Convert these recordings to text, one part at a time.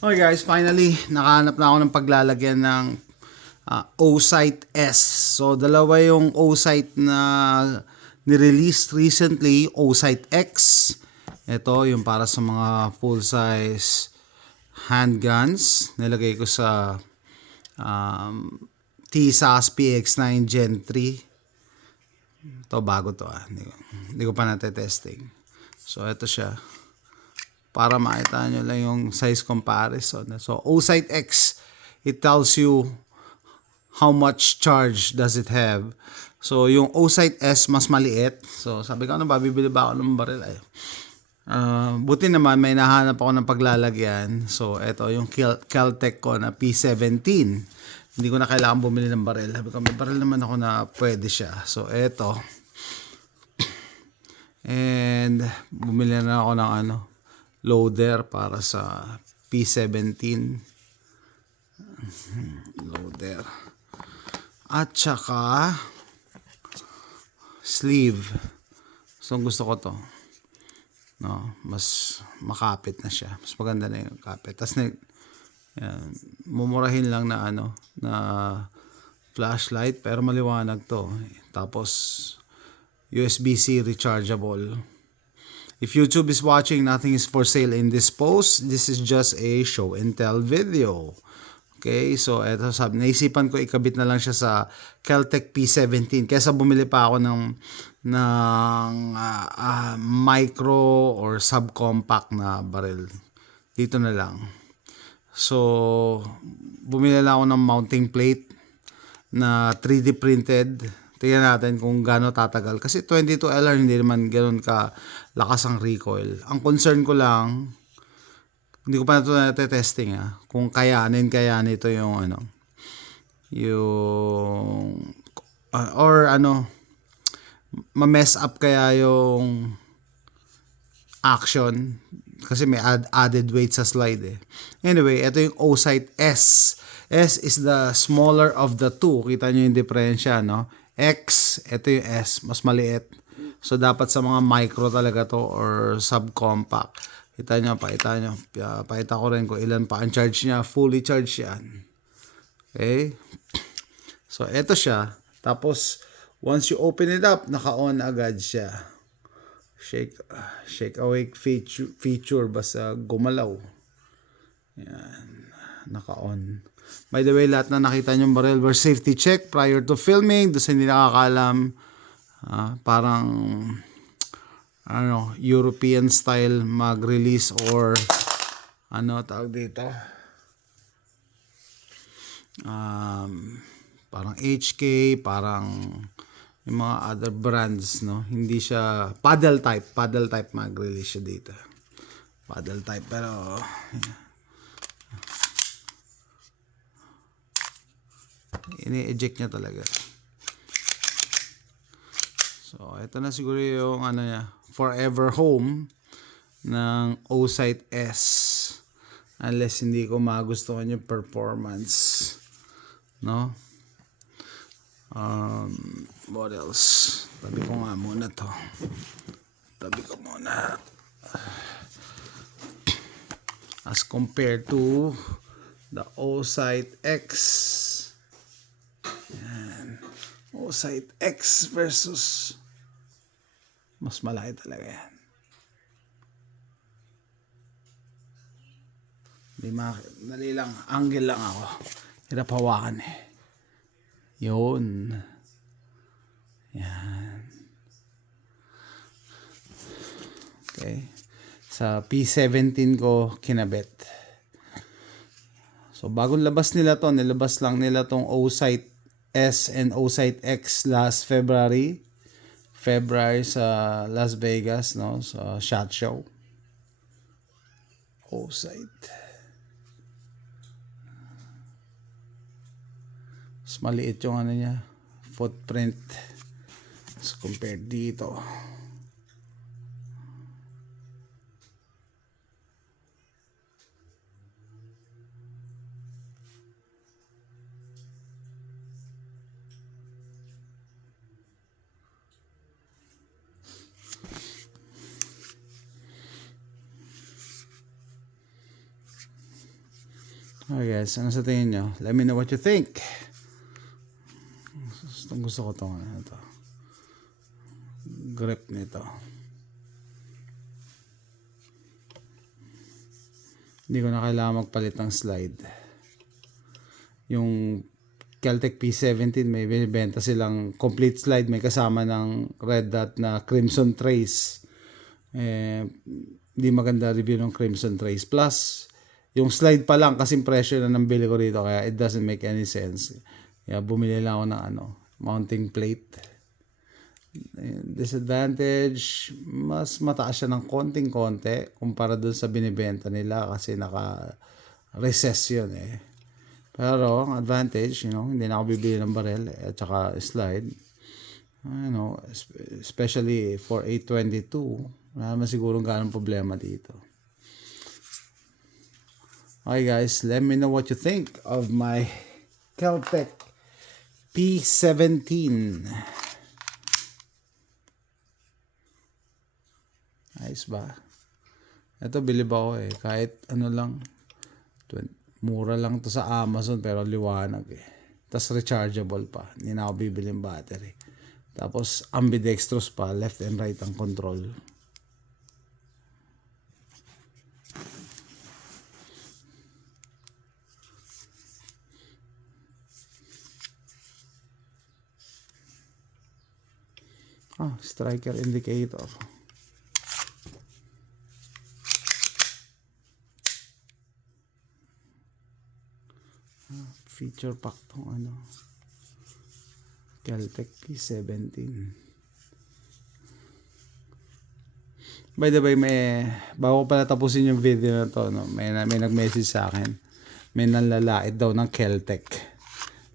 Okay guys, finally nakahanap na ako ng paglalagyan ng Oocyte S. So dalawa yung Oocyte na nirelease recently, Oocyte X. Ito yung para sa mga full size handguns. Nilagay ko sa TSAS PX9 Gen 3. Ito bago to Hindi ko pa natetesting. So ito siya. Para makita nyo lang yung size comparison. So, Oocyte X, it tells you how much charge does it have. So, yung Oocyte S, mas maliit. So, sabi ko, bibili ba ako ng baril? Buti naman, may nahanap ako ng paglalagyan. So, eto, yung Kel-Tec ko na P17. Hindi ko na kailangan bumili ng baril. Sabi ko, may baril naman ako na pwede siya. So, eto. And, bumili na ako ng loader para sa P17 loader at saka sleeve. So gusto ko to, mas makapit na siya, mas maganda na yung kapit. Tapos mumurahin lang na na flashlight, pero maliwanag to. Tapos USB-C rechargeable. If YouTube is watching, nothing is for sale in this post. This is just a show and tell video. Okay, so eto, naisipan ko ikabit na lang siya sa Kel-Tec P17 kaysa bumili pa ako ng micro or subcompact na baril. Dito na lang. So, bumili lang ako ng mounting plate na 3D printed. Tingnan natin kung gaano tatagal. Kasi 22LR hindi naman ganoon ka lakas ang recoil. Ang concern ko lang, hindi ko pa na ito testing kung kayanin ito yung ma-mess up kaya yung action. Kasi may added weight sa slide Anyway, ito yung Oocyte S. S is the smaller of the two. Kita nyo yung diferensya, X, ito yung S, mas maliit. So, dapat sa mga micro talaga to or subcompact. Pakita ko rin kung ilan pa ang charge niya. Fully charged yan. Okay? So, ito siya. Tapos, once you open it up, naka-on agad siya. Shake awake feature basta gumalaw. Yan. Naka-on. By the way, lahat na nakita nyo baril were safety check prior to filming. Doon sa hindi nakakalam, parang European style mag-release or tawag dito, parang HK, parang yung mga other brands, hindi siya paddle type mag-release siya dito. Paddle type, pero ini-eject niya talaga. So, ito na siguro yung niya, forever home ng Oocyte S. Unless hindi ko magustuhan yung performance. What else? Tabi ko nga muna to. Tabi ko muna. As compared to the Oocyte X. Yan. Oocyte X versus mas malaki talaga yan. Dali lang. Angle lang ako. Hirap hawakan Yun. Yan. Okay. Sa P17 ko kinabit. So, bagong labas nila to. Nilabas lang nila tong Oocyte S and Oocyte X last February sa Las Vegas, sa SHOT Show. Oocyte. Mas maliit yung niya, footprint as compared dito. Okay guys, ano sa tingin nyo? Let me know what you think. Gusto ko itong ano to. Grip nito. Hindi ko na kailangan magpalit ng slide. Yung Kel-Tec P17 may binibenta silang complete slide, may kasama ng red dot na Crimson Trace. Hindi maganda review ng Crimson Trace. Plus, yung slide pa lang kasing presyo na nambili ko rito, kaya it doesn't make any sense. Kaya bumili lang ako ng mounting plate. Disadvantage, mas mataas siya ng konting-konti kumpara dun sa binibenta nila kasi naka-recess yun eh. Pero ang advantage, hindi na ako bibili ng barel at saka slide. Especially for 822, wala naman sigurong ganong problema dito. Okay guys, let me know what you think of my Kel-Tec P17. Ayos ba? Ito bilib ako eh. Kahit ano lang. Mura lang to sa Amazon pero liwanag eh. Tapos rechargeable pa. Hindi na ako bibili ng battery. Tapos ambidextrous pa. Left and right ang control. Striker indicator. Feature pack tong Kel-Tec P17. By the way, bago pala tapusin yung video na to, may nag-message sa akin. May nanlalait daw ng Kel-Tec.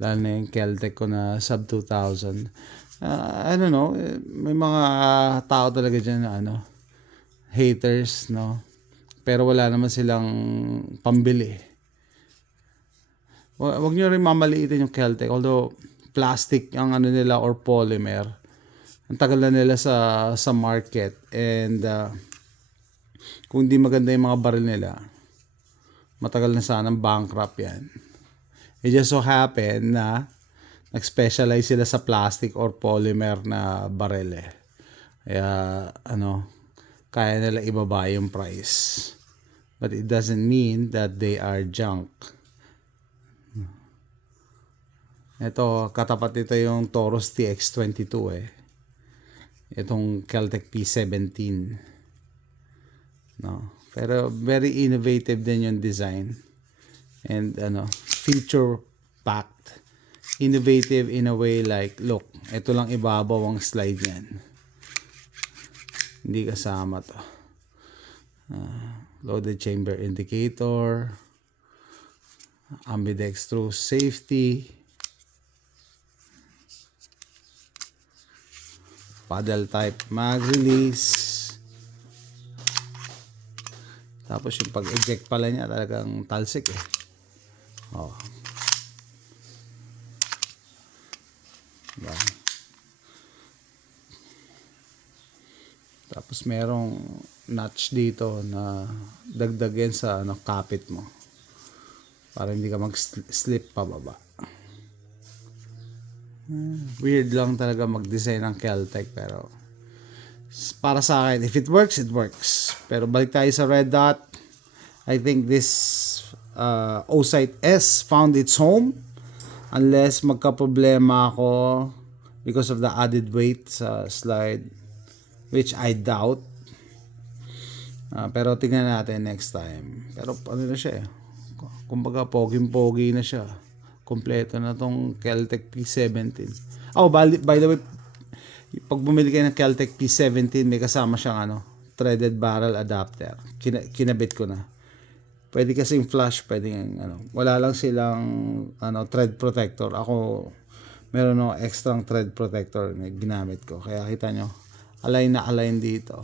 Lalo na yung Kel-Tec ko na sub 2000. I don't know, may mga tao talaga dyan na haters, pero wala naman silang pambili. Wag nyo rin mamaliitin yung Kel-Tec, although plastic ang nila or polymer. Ang tagal na nila sa market, and kung di maganda yung mga baril nila, matagal na sanang bankrupt yan. It just so happen na nag-specialize sila sa plastic or polymer na baril eh. Kaya kaya nila ibaba yung price. But it doesn't mean that they are junk. Ito, katapat ito yung Taurus TX22 eh. Itong Kel-Tec P17. Pero very innovative din yung design. And feature packed. Innovative in a way like, look, ito lang ibabaw ang slide niyan. Hindi kasama to. Loaded chamber indicator. Ambidextrous safety. Paddle type mag release. Tapos yung pag-eject pala niya talagang talsik eh. Diba? Tapos merong notch dito na dagdagan sa kapit mo para hindi ka mag-slip pababa. Weird lang talaga mag-design ng Kel-Tec, pero para sa akin, if it works, it works. Pero balik tayo sa red dot. I think this Osite S found its home, unless magka-problema ako because of the added weight sa slide, which I doubt. Pero tingnan natin next time. Pero ano na siya eh, kumbaga poging-pogi na siya. Kompleto na tong Kel-Tec P17. By the way, pag bumili kayo ng Kel-Tec P17, may kasama siyang threaded barrel adapter. Kinabit ko na. Pwede kasing flush, pwedeng wala lang silang thread protector. Ako meron ng extra thread protector na ginamit ko. Kaya kita nyo, align na align dito.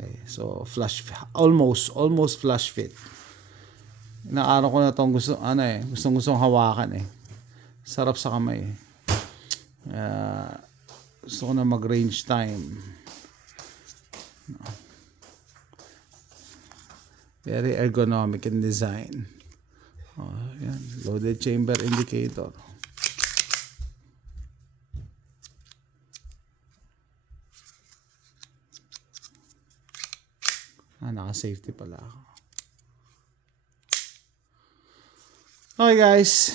Okay, so flush, almost flush fit. Inaano ko na itong gustong hawakan eh. Sarap sa kamay eh. Gusto ko na mag-range time. Very ergonomic in design. Oh, yan. Loaded chamber indicator. Naka-safety pala ako. Okay guys,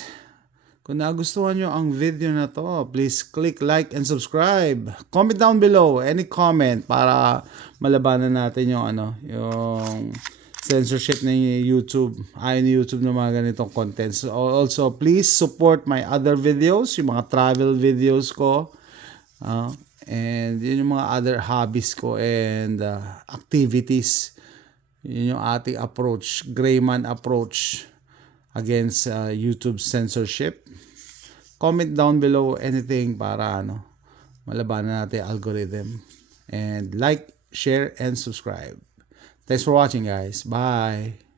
kung nagustuhan nyo ang video na to, please click like and subscribe. Comment down below any comment para malabanan natin yung yung censorship ng YouTube. Ayaw ni YouTube ng mga ganitong contents. Also, please support my other videos, yung mga travel videos ko. And yun yung mga other hobbies ko and activities. Yun yung ating approach, Grayman approach against YouTube censorship. Comment down below anything para malabanan natin algorithm. And like, share, and subscribe. Thanks for watching guys. Bye!